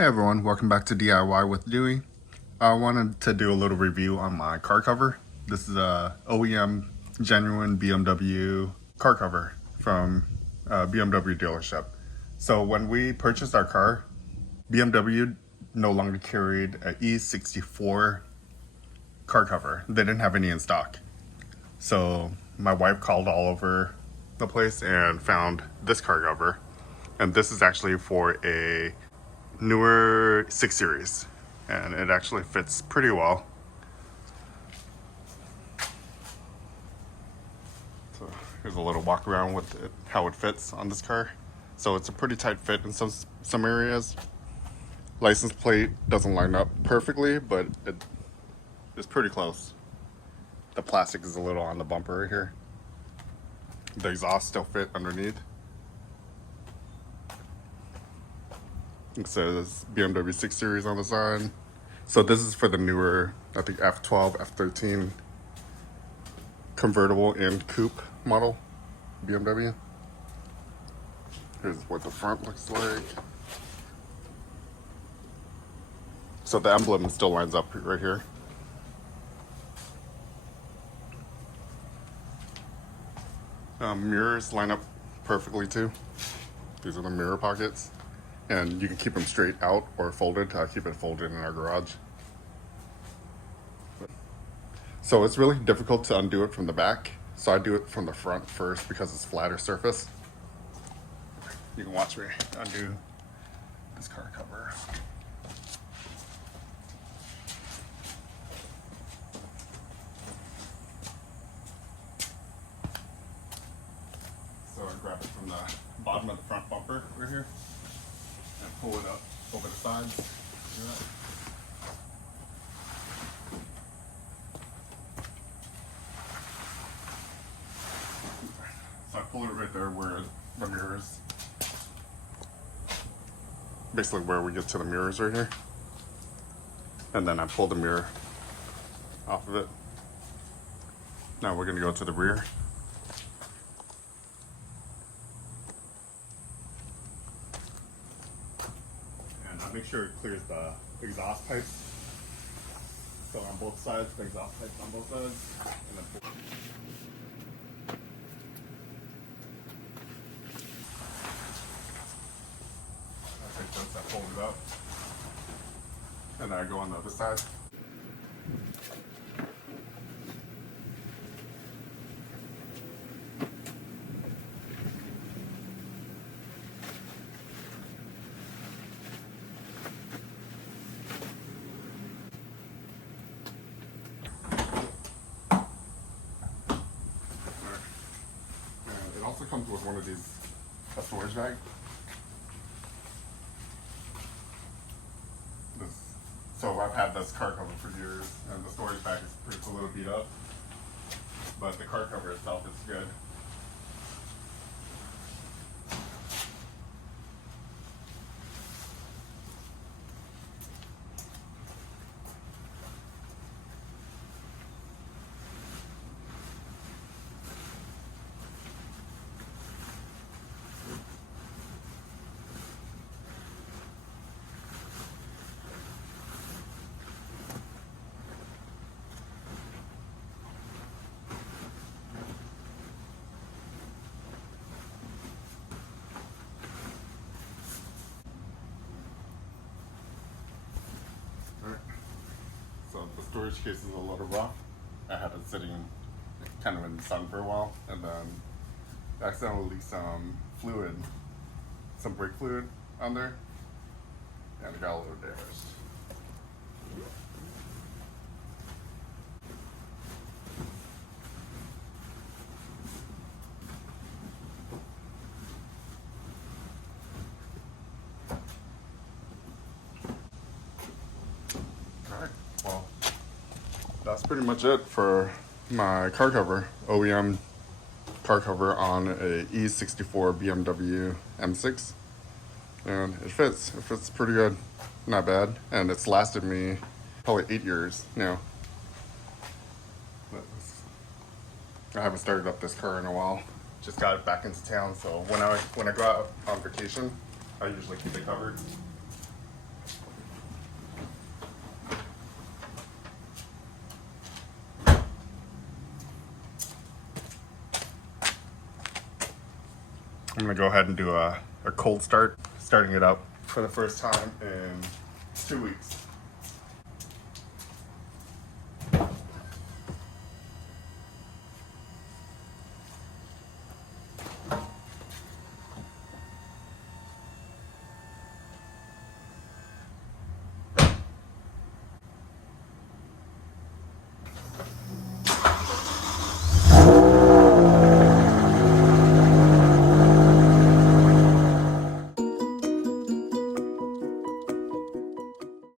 Hey everyone, welcome back to DIY with Dewey. I wanted to do a little review on my car cover. This is a OEM Genuine BMW car cover from a BMW dealership. So when we purchased our car, BMW no longer carried a E64 car cover. They didn't have any in stock. So my wife called all over the place and found this car cover. And this is actually for a newer 6 Series, and it actually fits pretty well. So here's a little walk around with it, how it fits on this car. So it's a pretty tight fit in some areas. License plate doesn't line up perfectly, but it's pretty close. The plastic is a little on the bumper right here. The exhaust still fit underneath. It says BMW 6 Series on the side. So this is for the newer, I think F12, F13 convertible and coupe model BMW. Here's what the front looks like. So the emblem still lines up right here. Mirrors line up perfectly too. These are the mirror pockets. And you can keep them straight out or folded. I keep it folded in our garage. So it's really difficult to undo it from the back. So I do it from the front first because it's flatter surface. You can watch me undo this car cover. So I grab it from the bottom of the front bumper right here and pull it up over the sides. See that? So I pull it right there where the mirrors, basically where we get to the mirrors right here. And then I pull the mirror off of it. Now we're gonna go to the rear. And I make sure it clears the exhaust pipes. So on both sides, the exhaust pipes on both sides. And then pull. I take this, I fold it up. And then I go on the other side. It also comes with one of these, a storage bag. So I've had this car cover for years, and the storage bag is a little beat up, but the car cover itself is good. So the storage case is a little rough. I had it sitting kind of in the sun for a while, and then I accidentally leaked some fluid, some brake fluid on there, and it got a little damaged. Alright, well, that's pretty much it for my car cover, OEM car cover on a E64 BMW M6. And it fits pretty good, not bad. And it's lasted me probably 8 years now. But I haven't started up this car in a while. Just got it back into town, so when I go out on vacation, I usually keep it covered. I'm gonna go ahead and do a cold start, starting it up for the first time in 2 weeks.